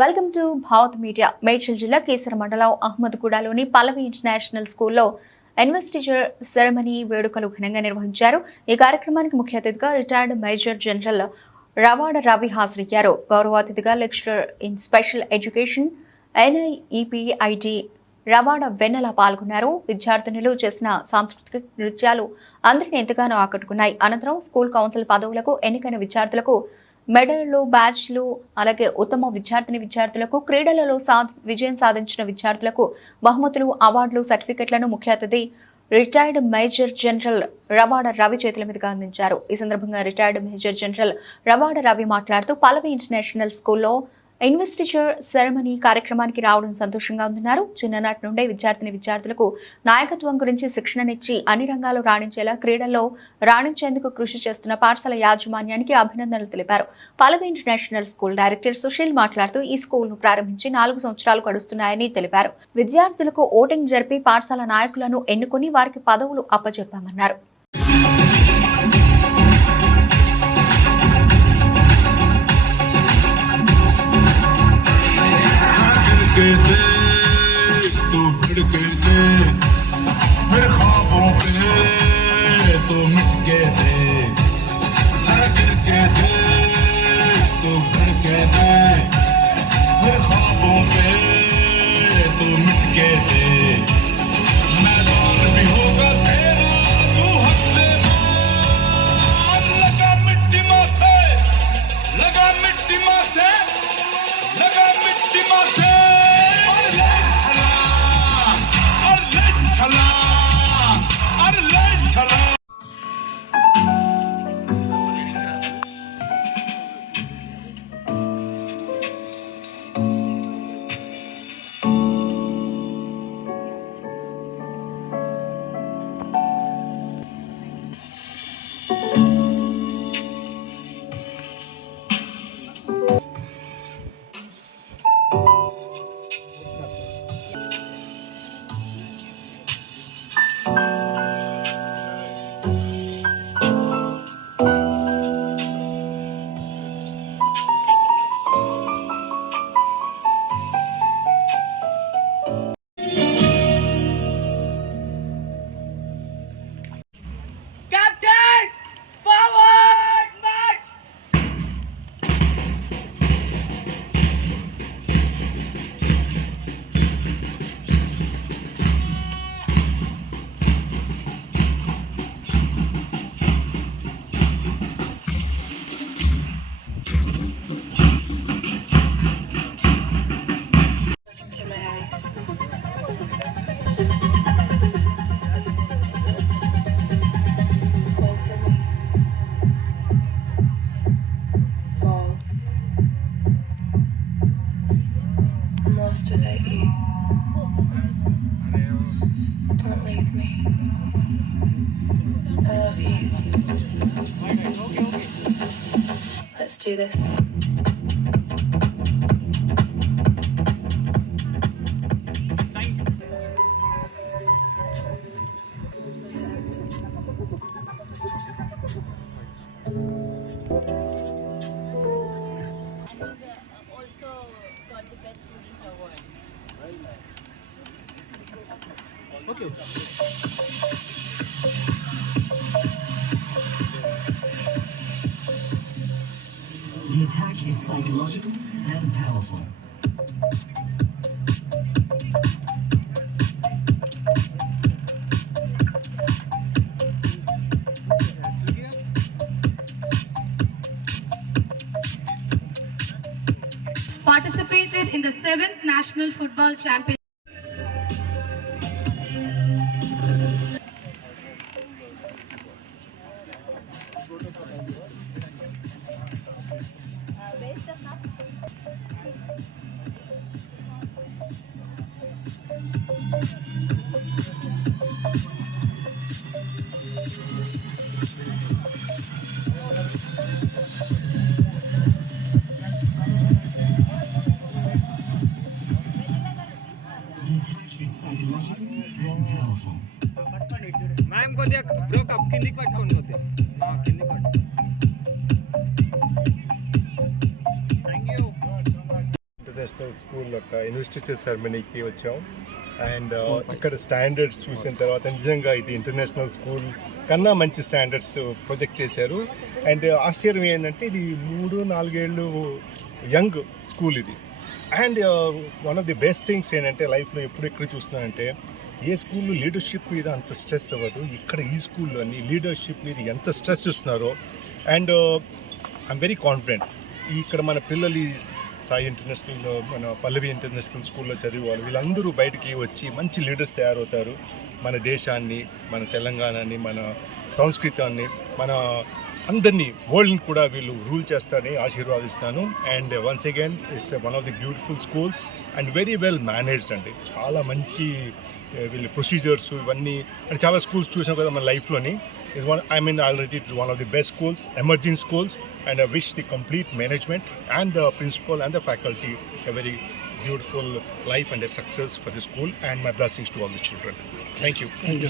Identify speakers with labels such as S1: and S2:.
S1: Welcome to Bharat media. Medchal జిల్లా కేసర మండలం అహ్మద్గూడలోని పల్లవి ఇంటర్నేషనల్ స్కూల్లో ఇన్వెస్టిచర్ సెరమనీ వేడుకలు ఘనంగా నిర్వహించారు. ఈ కార్యక్రమానికి ముఖ్య అతిథిగా retired major general Ravada Ravi హాజరయ్యారు. గౌరవ అతిథిగా lecturer in special education NIEPID Ravada Vennela పాల్గొన్నారు. విద్యార్థినులు చేసిన సాంస్కృతిక నృత్యాలు అందరిని ఎంతగానో ఆకట్టుకున్నాయి. అనంతరం స్కూల్ కౌన్సిల్ పదవులకు ఎన్నికైన విద్యార్థులకు మెడళ్ళు బ్యాచ్లు అలాగే ఉత్తమ విద్యార్థిని విద్యార్థులకు క్రీడలలో సా విజయం సాధించిన విద్యార్థులకు బహుమతులు అవార్డులు సర్టిఫికెట్లను ముఖ్య అతిథి retired major general Ravada Ravi చేతుల మీదుగా అందించారు. ఈ సందర్భంగా retired major general Ravada Ravi మాట్లాడుతూ పలవి ఇంటర్నేషనల్ స్కూల్లో ఇన్వెస్టిచర్ సెరమనీ కార్యక్రమానికి రావడం సంతోషంగా ఉందన్నారు. చిన్ననాటి నుండే విద్యార్థిని విద్యార్థులకు నాయకత్వం గురించి శిక్షణనిచ్చి అన్ని రంగాల్లో రాణించేలా క్రీడల్లో రాణించేందుకు కృషి చేస్తున్న పాఠశాల యాజమాన్యానికి అభినందనలు తెలిపారు. Pallavi international school director Sushil మాట్లాడుతూ ఈ స్కూల్ను ప్రారంభించి నాలుగు సంవత్సరాలు గడుస్తున్నాయని తెలిపారు. విద్యార్థులకు ఓటింగ్ జరిపి పాఠశాల నాయకులను ఎన్నుకుని వారికి పదవులు అప్పచెప్పామన్నారు
S2: Don't leave me. I love you. Let's do this.
S3: The attack is psychological and powerful.
S4: Participated in the seventh National Football Championship.
S3: And powerful.
S5: Ma'am కొద్దిగా బ్రో కప్ కిందికి పట్టుకోండి కొద్దిగా. ఆ, కిందికి పట్టు. థ్యాంక్ యూ
S6: ఇంటర్నేషనల్ స్కూల్ ఒక investiture సెరమనీకి వచ్చాం. అండ్ ఇక్కడ స్టాండర్డ్స్ చూసిన తర్వాత నిజంగా ఇది ఇంటర్నేషనల్ స్కూల్ కన్నా మంచి స్టాండర్డ్స్ ప్రొజెక్ట్ చేశారు. అండ్ ఆశ్చర్యం ఏంటంటే ఇది మూడు నాలుగేళ్ళు యంగ్ స్కూల్ ఇది. And one of the best things ఏంటంటే లైఫ్లో ఎప్పుడు ఎక్కడ చూస్తున్నానంటే ఏ స్కూల్లో లీడర్షిప్ మీద అంత స్ట్రెస్ అవ్వదు. ఇక్కడ ఈ స్కూల్లోని లీడర్షిప్ మీద ఎంత స్ట్రెస్ ఇస్తున్నారో. అండ్ ఐఎమ్ వెరీ కాన్ఫిడెంట్ ఇక్కడ మన పిల్లలు ఈ సాయి ఇంటర్నేషనల్ మన పల్లవి ఇంటర్నేషనల్ స్కూల్లో చదివే వాళ్ళు వీళ్ళందరూ బయటికి వచ్చి మంచి లీడర్స్ తయారవుతారు. మన దేశాన్ని మన తెలంగాణని మన సంస్కృతాన్ని మన అందరినీ వరల్డ్ని కూడా వీళ్ళు రూల్ చేస్తారని ఆశీర్వాదిస్తాను. And once again it's one of the beautiful schools and very well managed అండి. చాలా మంచి వీళ్ళ ప్రొసీజర్స్ ఇవన్నీ అండ్ చాలా స్కూల్స్ చూసాం కదా మన లైఫ్లోని. Is one I mean already it one of the best schools emerging schools and I wish the complete management and the principal and the faculty a very beautiful life and a success for the school and my blessings to all the children thank you